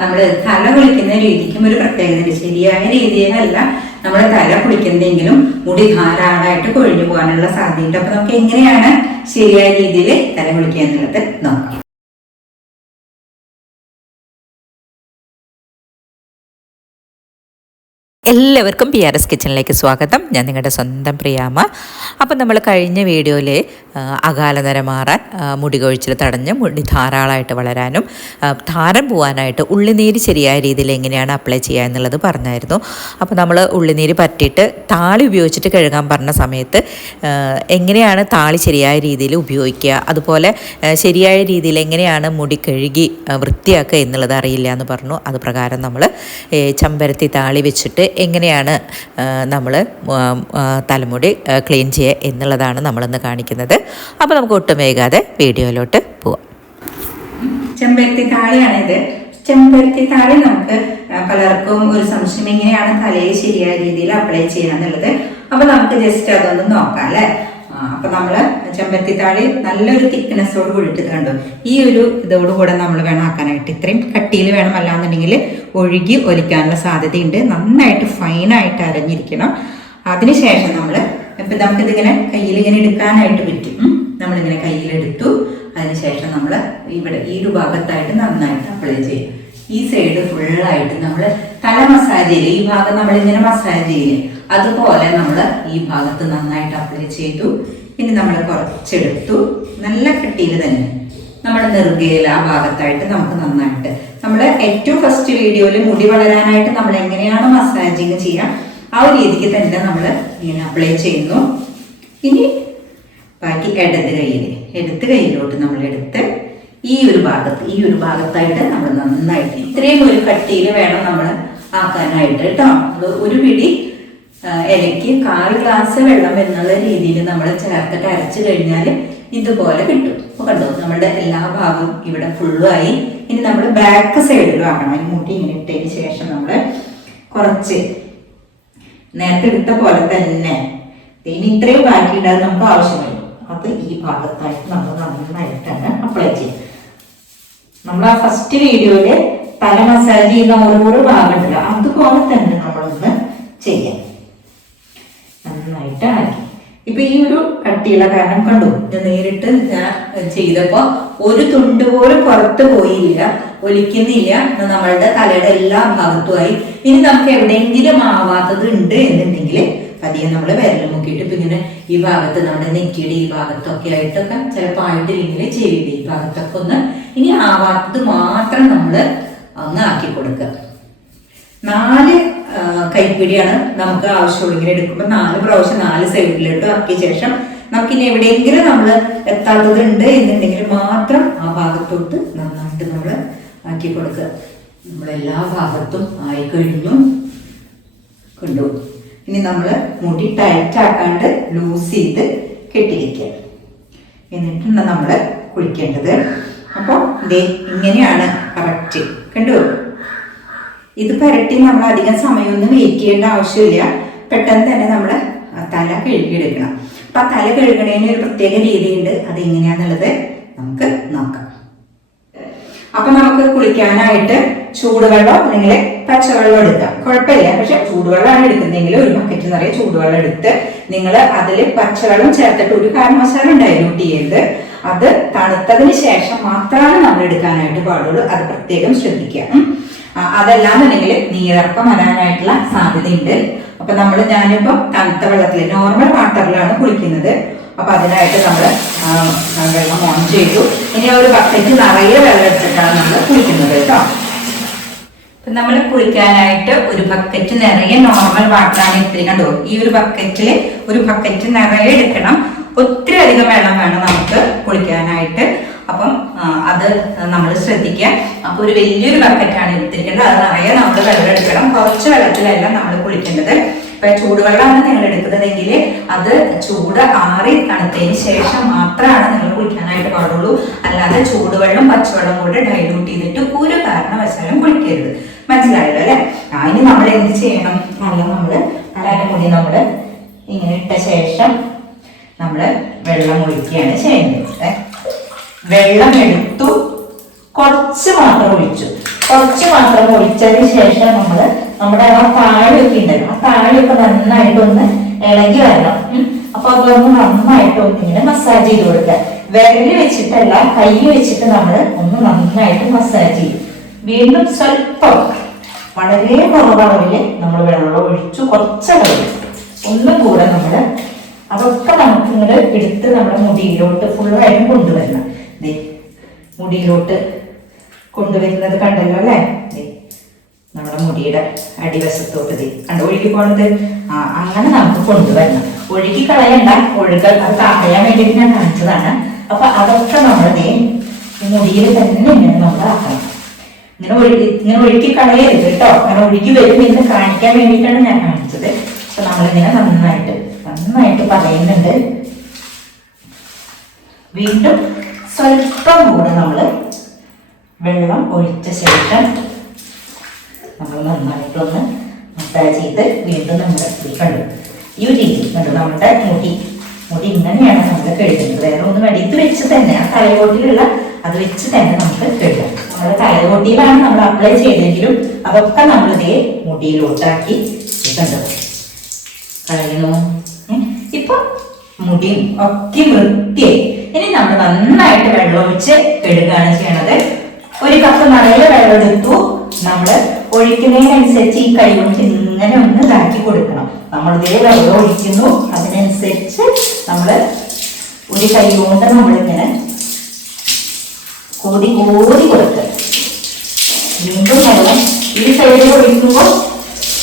നമ്മൾ തല കുളിക്കുന്ന രീതിക്കും ഒരു പ്രത്യേകത ശരിയായ രീതിയിലല്ല നമ്മൾ തല കുളിക്കുന്നതെങ്കിലും മുടി ധാരാളമായിട്ട് കൊഴിഞ്ഞു പോകാനുള്ള സാധ്യതയുണ്ട്. അപ്പൊ നമുക്ക് എങ്ങനെയാണ് ശരിയായ രീതിയിൽ തല കുളിക്കുക എന്നുള്ളത് നോക്കാം. എല്ലാവർക്കും പി ആർ എസ് കിച്ചണിലേക്ക് സ്വാഗതം. ഞാൻ നിങ്ങളുടെ സ്വന്തം പ്രിയാമ അപ്പം നമ്മൾ കഴിഞ്ഞ വീഡിയോയിൽ അകാലനര മാറാൻ മുടി കൊഴിച്ചിൽ തടഞ്ഞ് മുടി ധാരാളമായിട്ട് വളരാനും ധാരം പോകാനായിട്ട് ഉള്ളിനീര് ശരിയായ രീതിയിൽ എങ്ങനെയാണ് അപ്ലൈ ചെയ്യുക എന്നുള്ളത് പറഞ്ഞായിരുന്നു. അപ്പോൾ നമ്മൾ ഉള്ളിനീര് പറ്റിയിട്ട് താളി ഉപയോഗിച്ചിട്ട് കഴുകാൻ പറഞ്ഞ സമയത്ത് എങ്ങനെയാണ് താളി ശരിയായ രീതിയിൽ ഉപയോഗിക്കുക? അതുപോലെ ശരിയായ രീതിയിൽ എങ്ങനെയാണ് മുടി കഴുകി വൃത്തിയാക്കുക എന്നുള്ളത് അറിയില്ല എന്ന് പറഞ്ഞു. അത് പ്രകാരം നമ്മൾ ചമ്പരത്തി താളി വെച്ചിട്ട് എങ്ങനെയാണ് നമ്മൾ തലമുടി ക്ലീൻ ചെയ്യുക എന്നുള്ളതാണ് നമ്മളിന്ന് കാണിക്കുന്നത്. അപ്പോൾ നമുക്ക് ഒട്ടും വൈകാതെ വീഡിയോയിലോട്ട് പോവാം. ചെമ്പരത്തി താളിയാണ് ഇത് ചെമ്പരത്തി താളി നമുക്ക് പലർക്കും ഒരു സംശയം എങ്ങനെയാണ് തലയെ ശരിയായ രീതിയിൽ അപ്ലൈ ചെയ്യുക എന്നുള്ളത്. അപ്പൊ നമുക്ക് ജസ്റ്റ് അതൊന്ന് നോക്കാം അല്ലെ? അപ്പൊ നമ്മൾ ചെമ്പത്തി താളി നല്ലൊരു തിക്നെസ്സോട് കൂടി ഇത് കണ്ടു? ഈ ഒരു ഇതോട് കൂടെ നമ്മൾ വേണം ആക്കാനായിട്ട്. ഇത്രയും കട്ടിയിൽ വേണം അല്ലാന്നുണ്ടെങ്കിൽ ഒഴുകി ഒലിക്കാനുള്ള സാധ്യതയുണ്ട്. നന്നായിട്ട് ഫൈനായിട്ട് അരഞ്ഞിരിക്കണം. അതിനുശേഷം നമ്മൾ ഇപ്പൊ നമുക്കിതിങ്ങനെ കയ്യിൽ ഇങ്ങനെ എടുക്കാനായിട്ട് പറ്റും. നമ്മളിങ്ങനെ കയ്യിലെടുത്തു. അതിനുശേഷം നമ്മൾ ഇവിടെ ഈ ഒരു ഭാഗത്തായിട്ട് നന്നായിട്ട് അപ്ലൈ ചെയ്യും. ഈ സൈഡ് ഫുള്ളായിട്ട് നമ്മൾ തല മസാജ് ചെയ്യില്ല ഈ ഭാഗം നമ്മൾ ഇങ്ങനെ മസാജ് ചെയ്യില്ലേ അതുപോലെ നമ്മൾ ഈ ഭാഗത്ത് നന്നായിട്ട് അപ്ലൈ ചെയ്തു. ഇനി നമ്മൾ കുറച്ചെടുത്തു. നല്ല കട്ടിയിൽ തന്നെ. നമ്മൾ നെറുകയിൽ ആ ഭാഗത്തായിട്ട് നമുക്ക് നന്നായിട്ട്. നമ്മൾ ഏറ്റവും ഫസ്റ്റ് വീഡിയോയിൽ മുടി വളരാനായിട്ട് നമ്മൾ എങ്ങനെയാണ് മസാജിങ് ചെയ്യാം ആ ഒരു രീതിക്ക് തന്നെ നമ്മൾ ഇങ്ങനെ അപ്ലൈ ചെയ്യുന്നു. ഇനി ബാക്കി ഇടത് കയ്യിൽ ഇടത് കയ്യിലോട്ട് നമ്മൾ എടുത്ത് ഈ ഒരു ഭാഗത്ത് ഈ ഒരു ഭാഗത്തായിട്ട് നമ്മൾ നന്നായിട്ട് ഇത്രയും ഒരു കട്ടിയിൽ വേണം നമ്മൾ ആക്കാനായിട്ട് കേട്ടോ. ഒരു പിടി ഇലയ്ക്ക് കാൽ ഗ്ലാസ് വെള്ളം എന്നുള്ള രീതിയിൽ നമ്മൾ ചേർത്തിട്ട് അരച്ചു കഴിഞ്ഞാൽ ഇതുപോലെ കിട്ടും. അപ്പൊ കണ്ടോ നമ്മുടെ എല്ലാ ഭാഗവും ഇവിടെ ഫുള്ളുമായി ഇനി നമ്മൾ ബാക്ക് സൈഡിലും ആക്കണം. ഈ മുടി ഇങ്ങനെ ഇട്ടതിന് ശേഷം നമ്മൾ കുറച്ച് നേരത്തെ എടുത്ത പോലെ തന്നെ. ഇനി ഇത്രയും ബാക്കി ഇടാതെ നമുക്ക് ആവശ്യമില്ല. അത് ഈ ഭാഗത്തായിട്ട് നമ്മൾ നന്നായിട്ട് തന്നെ അപ്ലൈ ചെയ്യും. നമ്മൾ ആ ഫസ്റ്റ് വീഡിയോയിൽ തല മസാജ് ചെയ്യുന്ന ഓരോരോ ഭാഗമുണ്ടല്ലോ അതുപോലെ തന്നെ നമ്മളൊന്ന് ചെയ്യാം. നന്നായിട്ട് ആക്കി ഇപ്പൊ ഈ ഒരു കട്ടിയുള്ള കാരണം കണ്ടു? നേരിട്ട് ഞാൻ ചെയ്തപ്പോ ഒരു തുണ്ട് പോലും പുറത്ത് പോയില്ല ഒലിക്കുന്നില്ല നമ്മളുടെ തലയുടെ എല്ലാ ഭാഗത്തുമായി. ഇനി നമുക്ക് എവിടെയെങ്കിലും ആവാത്തത് ഉണ്ട് എന്നുണ്ടെങ്കിൽ പതിയെ നമ്മൾ വിരൽ മുക്കിയിട്ട് ഇപ്പൊ ഇങ്ങനെ ഈ ഭാഗത്ത് നമ്മുടെ നെറ്റിയുടെ ഈ ഭാഗത്തൊക്കെ ആയിട്ടൊക്കെ ചിലപ്പോൾ ആയിട്ടില്ലെങ്കിൽ ചെവിയുടെ ഈ ഭാഗത്തൊക്കെ ഒന്ന് ഇനി ആവാത്തത് മാത്രം നമ്മൾ അങ്ങ് ആക്കി കൊടുക്കുക. നാല് കൈപ്പിടിയാണ് നമുക്ക് ആവശ്യം ഇങ്ങനെ എടുക്കുമ്പോൾ നാല് പ്രാവശ്യം നാല് സൈഡിലോട്ട് ആക്കിയ ശേഷം നമുക്കിനി എവിടെയെങ്കിലും നമ്മൾ എത്താത്തത് ഉണ്ട് എന്നുണ്ടെങ്കിൽ മാത്രം ആ ഭാഗത്തോട്ട് നന്നായിട്ട് നമ്മൾ ആക്കി കൊടുക്കുക. നമ്മളെല്ലാ ഭാഗത്തും ആയി കഴിഞ്ഞു. കൊണ്ടു? ഇനി നമ്മൾ മുടി ടൈറ്റ് ആക്കാണ്ട് ലൂസ് ചെയ്ത് കെട്ടിയിരിക്കുക എന്നിട്ടാണ് നമ്മൾ കുളിക്കേണ്ടത്. അപ്പോൾ ഇതേ ഇങ്ങനെയാണ് കറക്റ്റ്. കണ്ടു? ഇത് പുരട്ടി നമ്മൾ അധികം സമയമൊന്നും വെയിറ്റ് ചെയ്യേണ്ട ആവശ്യമില്ല. പെട്ടെന്ന് തന്നെ നമ്മൾ തല കഴുകിയെടുക്കണം. അപ്പൊ ആ തല കഴുകണേന് ഒരു പ്രത്യേക രീതിയുണ്ട്. അത് എങ്ങനെയാന്നുള്ളത് നമുക്ക് നോക്കാം. അപ്പൊ നമുക്ക് കുളിക്കാനായിട്ട് ചൂടുവെള്ളം അല്ലെങ്കിൽ പച്ചവെള്ളം എടുക്കാം. കുഴപ്പമില്ല. പക്ഷെ ചൂടുവെള്ളമാണ് എടുക്കുന്നതെങ്കിൽ ഒരു ബക്കറ്റ് നിറയെ ചൂടുവെള്ളം എടുത്ത് നിങ്ങൾ അതിൽ പച്ചവെള്ളം ചേർത്തിട്ട് ഒരു കാരണവശാലും ഡയലൂട്ട് ചെയ്യരുത്. അത് തണുത്തതിന് ശേഷം മാത്രമാണ് നമ്മൾ എടുക്കാനായിട്ട് പാടുള്ളൂ. അത് പ്രത്യേകം ശ്രദ്ധിക്കുക. അതല്ലാന്നുണ്ടെങ്കിൽ നീരിറക്കം വരാനായിട്ടുള്ള സാധ്യതയുണ്ട്. അപ്പൊ നമ്മൾ ഞാനിപ്പോ തണുത്ത വെള്ളത്തിൽ നോർമൽ വാട്ടറിലാണ് കുളിക്കുന്നത്. അപ്പൊ അതിനായിട്ട് നമ്മൾ വെള്ളം ഓൺ ചെയ്തു. ഇനി ഒരു ബക്കറ്റ് നിറയെ വെള്ളം എടുത്തിട്ടാണ് നമ്മൾ കുളിക്കുന്നത് കേട്ടോ. അപ്പൊ നമ്മൾ കുളിക്കാനായിട്ട് ഒരു ബക്കറ്റ് നിറയെ നോർമൽ വാട്ടറാണ് ഇത്തിരി ഈ ഒരു ബക്കറ്റിൽ ഒരു ബക്കറ്റ് നിറയെ എടുക്കണം. ഒത്തിരി അധികം വെള്ളം വേണം നമുക്ക് കുളിക്കാനായിട്ട് അപ്പം അത് നമ്മൾ ശ്രദ്ധിക്കുക. അപ്പൊ ഒരു വലിയൊരു ബക്കറ്റാണ് എടുത്തിരിക്കേണ്ടത് അത് നിറയെ നമ്മൾ വെള്ളം എടുക്കണം. കുറച്ച് വെള്ളത്തിലല്ല നമ്മൾ കുളിക്കേണ്ടത് ഇപ്പൊ ചൂടുവെള്ളമാണ് നിങ്ങൾ എടുക്കുന്നതെങ്കിൽ അത് ചൂട് ആറി തണുത്തതിന് ശേഷം മാത്രമാണ് നിങ്ങൾ കുളിക്കാനായിട്ട് പാടുള്ളൂ. അല്ലാതെ ചൂടുവെള്ളം പച്ചവെള്ളം കൂടെ ഡൈലൂട്ട് ചെയ്തിട്ട് ഒരു കാരണവശാലും കുളിക്കരുത് മനസ്സിലായല്ലോ അല്ലെ? അതിന് നമ്മൾ എന്ത് ചെയ്യണം? നല്ല നമ്മൾ മുടി നമ്മൾ ഇങ്ങനെ ഇട്ട ശേഷം നമ്മൾ വെള്ളം ഒഴിക്കുകയാണ് ചെയ്യേണ്ടത് വെള്ളം എടുത്തു കുറച്ച് മാത്രം ഒഴിച്ചു. കുറച്ച് മാത്രം ഒഴിച്ചതിന് ശേഷം നമ്മൾ നമ്മുടെ ആ താഴെയൊക്കെ ഉണ്ടല്ലോ ആ താഴെയൊക്കെ നന്നായിട്ടൊന്ന് ഇളകി വരണം. അപ്പൊ അതൊന്ന് നന്നായിട്ട് ഒന്ന് ഇങ്ങനെ മസാജ് ചെയ്ത് കൊടുക്കുക. വിരൽ വെച്ചിട്ടല്ല കൈ വെച്ചിട്ട് നമ്മൾ ഒന്ന് നന്നായിട്ട് മസാജ് ചെയ്യും. വീണ്ടും സ്വല്പം. വളരെ കുറവളവിൽ നമ്മൾ വെള്ളം ഒഴിച്ചു കുറച്ചളവിൽ ഒന്നും കൂടെ നമ്മൾ അതൊക്കെ നമുക്ക് ഇങ്ങോട്ട് എടുത്ത് നമ്മുടെ മുടിയിലോട്ട് ഫുള്ളായും കൊണ്ടുവരണം. മുടിയിലോട്ട് കൊണ്ടുവരുന്നത് കണ്ടല്ലോ അല്ലേ? നമ്മുടെ മുടിയുടെ അടിവശത്തോട്ട് ദേ. കണ്ടോ ഒഴുകി പോണത്? ആ അങ്ങനെ നമുക്ക് കൊണ്ടുവരണം. ഒഴുകി കളയണ്ട ഒഴുകൾ അത് തടയാൻ വേണ്ടിയിട്ട് ഞാൻ കാണിച്ചതാണ്. അപ്പൊ അതൊക്കെ നമ്മൾ മുടിയിൽ തന്നെ ഇങ്ങനെ നമ്മൾ ആക്കണം. ഇങ്ങനെ ഒഴുകി ഇങ്ങനെ ഒഴുക്കി കളയരുത് കേട്ടോ. അങ്ങനെ ഒഴുകി വരുമെന്ന് കാണിക്കാൻ വേണ്ടിയിട്ടാണ് ഞാൻ കാണിച്ചത്. അപ്പൊ നമ്മളിങ്ങനെ നന്നായിട്ട് നന്നായിട്ട് പറയുന്നുണ്ട്. വീണ്ടും സ്വല്പം കൂടെ നമ്മൾ വെള്ളം ഒഴിച്ച ശേഷം നമ്മൾ നന്നായിട്ടൊന്ന് മസാജ് ചെയ്ത് വീണ്ടും നമ്മുടെ കണ്ടു. ഈ ഒരു രീതി കണ്ടു. നമ്മുടെ മുടി മുടി ഇങ്ങനെയാണ് നമ്മൾ കഴുകുന്നത്. വേറെ ഒന്നും വേണ്ട ഇത് വെച്ച് തന്നെ ആ തലയോട്ടിലുള്ള അത് വെച്ച് തന്നെ നമുക്ക് കഴുകാം. നമ്മുടെ തലയോട്ടിയിലാണ് നമ്മൾ അപ്ലൈ ചെയ്തെങ്കിലും അതൊക്കെ നമ്മളിതേ മുടിയിലോട്ടാക്കി കണ്ടു ഉം. ഇപ്പൊ മുടിയും ഒക്കെ വൃത്തിയായി. ഇനി നമ്മൾ നന്നായിട്ട് വെള്ളം ഒഴിച്ച് കഴുകുകയാണ് ചെയ്യണത്. ഒരു കപ്പ് നിറയെ വെള്ളം എടുത്തു. നമ്മൾ ഒഴിക്കുന്നതിനനുസരിച്ച് ഈ കൈ കൊണ്ട് ഇങ്ങനെ ഒന്ന് ഇതാക്കി കൊടുക്കണം. നമ്മൾ ഇതേ വെള്ളം ഒഴിക്കുന്നു. അതിനനുസരിച്ച് നമ്മൾ ഒരു കൈ കൊണ്ട് നമ്മളിങ്ങനെ കോതി കോതി കൊടുക്കുക. വീണ്ടും വെള്ളം ഈ സൈഡിൽ ഒഴിക്കുമ്പോൾ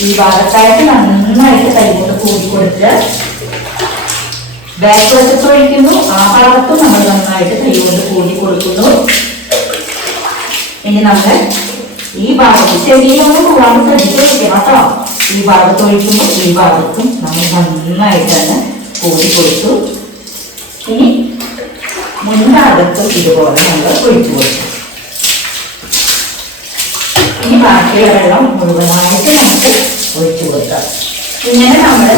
ഈ ഭാഗത്തായിട്ട് നന്നായിട്ട് കൈ കൊണ്ട് കൂടി കൊടുക്കുക. ബാക്ക് ഒഴിക്കുന്നു. ആ ഭാഗത്തും നമ്മൾ നന്നായിട്ട് കൈകൊണ്ട് കൂടി കൊടുക്കുന്നു. ഇനി നമ്മൾ ഈ ഭാഗത്ത് ചെടിയിലൊന്ന് കൂടാതെ ശ്രദ്ധിച്ചിരിക്കണം കേട്ടോ. ഈ ഭാഗത്ത് ഒഴിക്കുമ്പോൾ ഈ ഭാഗത്തും നമ്മൾ നന്നായിട്ടാണ് കൂടി കൊടുത്തു. ഇനി മുൻഭാഗത്തും ഇതുപോലെ നമ്മൾ ഒഴിച്ചു കൊടുക്കും ഇനി ബാക്കിയുള്ള വെള്ളം മുഴുവനായിട്ട് നമുക്ക് ഒഴിച്ചു കൊടുക്കാം. ഇങ്ങനെ നമ്മൾ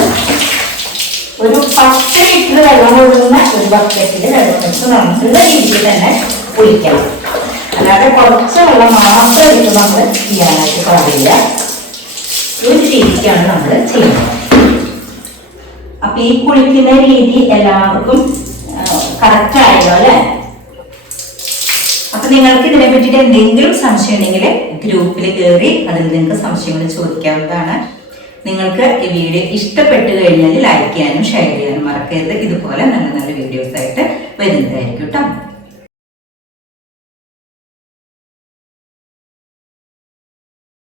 ഒരു പത്ത് ലിറ്റർ വെള്ളം ഒഴുകുന്ന ഒരു ബക്കറ്റിൽ വെള്ളം വെച്ച് നമുക്കുള്ള രീതിയിൽ തന്നെ ഒഴിക്കണം അല്ലാതെ കുറച്ച് വെള്ളം മാത്രം ഇട്ട് നമ്മൾ ചെയ്യാനായിട്ട് പാടില്ല. ഒരു രീതിക്കാണ് നമ്മൾ ചെയ്യുന്നത്. അപ്പൊ ഈ കുളിക്കുന്ന രീതി എല്ലാവർക്കും കറക്റ്റ് ആയല്ലോ അല്ലെ? അപ്പൊ നിങ്ങൾക്ക് ഇതിനെ പറ്റിയിട്ട് എന്തെങ്കിലും സംശയം ഉണ്ടെങ്കിൽ ഗ്രൂപ്പിൽ കയറി അതിൽ നിങ്ങൾക്ക് സംശയങ്ങൾ ചോദിക്കാവുന്നതാണ്. നിങ്ങൾക്ക് ഈ വീഡിയോ ഇഷ്ടപ്പെട്ടു കഴിഞ്ഞാൽ ലൈക്ക് ചെയ്യാനും ഷെയർ ചെയ്യാനും മറക്കരുത്. ഇതുപോലെ നല്ല നല്ല വീഡിയോസ് ആയിട്ട് വരുന്നതായിരിക്കും കേട്ടോ